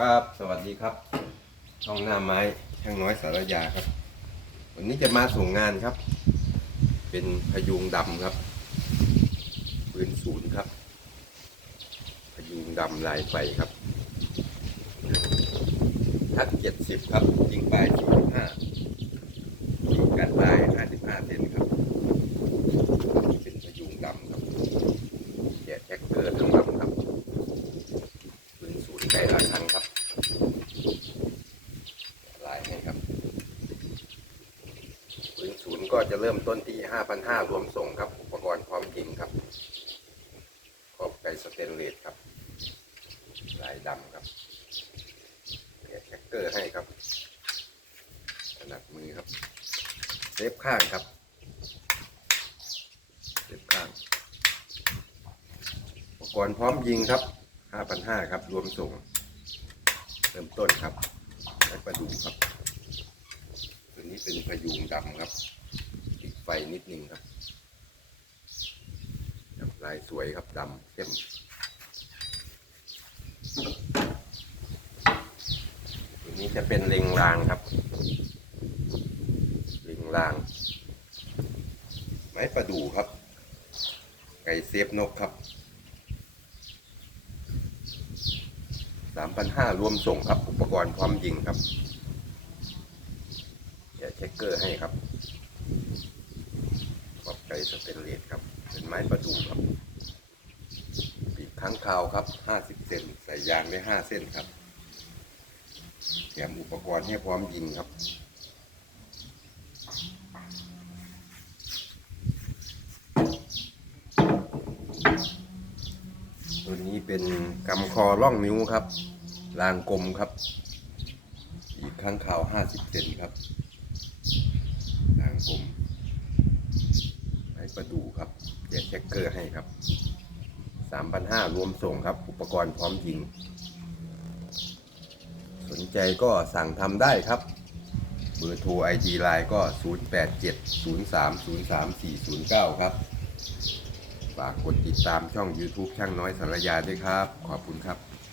ครับ สวัสดีครับช่องหน้าไม้ช่างน้อยสารยาครับ วันนี้จะมาส่งงานครับ เป็นพยุงดำครับปืนศูนย์ครับ พยุงดำลายไฟครับทักเจ็ดสิบครับยิงปลายสี่ห้ายิงกันปลายห้าสิบห้าเซนครับนี่เป็นพยุงดำครับแกะแจ็คเกอร์ทั้งลำครับ ปืนศูนย์ไกลละครั้งครับ ลายให้ครับปืนศูนย์ ก็จะเริ่มต้นที่ 5,500 รวมส่งครับ อุปกรณ์พร้อมยิงครับ ขอบไกสเตนเลสครับ ลายดำครับแกะแท็กเกอร์ให้ครับถนัดมือครับ เซฟข้างครับ เซฟข้าง อุปกรณ์พร้อมยิงครับ 5,500 ครับ รวมส่ง เริ่มต้นครับและประดูครับตัวนี้เป็นพยุงดำครับ ไฟนิดนึงครับลายสวยครับดำเข้มตัวนี้จะเป็นเล็งรางครับ เล็งราง ไม้ประดู่ครับ ไก่เซฟนกครับสามพันห้ารวมส่งครับ อุปกรณ์พร้อมยิงครับแกะเช็คเกอร์ให้ครับ สเตนเลสครับ เป็นไม้ประดู่ครับปีกค้างคาวครับห้าสิบเซนใส่ยางได้ห้าเส้นครับแถมอุปกรณ์ให้พร้อมยิงครับตัวนี้เป็นกำคอล่องนิ้วครับ รางกลมครับ อีกข้างข่าวห้าสิบเซนครับ รางกลมไม้ประดูครับ แจ็คเกอร์ให้ครับสามพันห้ารวมส่งครับ อุปกรณ์พร้อมยิง สนใจก็สั่งทำได้ครับ เบอร์โทรไอจีไลน์ก็ 0870303409 ครับ ฝากกดติดตามช่อง YouTube ช่างน้อยสารยาด้วยครับ ขอบคุณครับ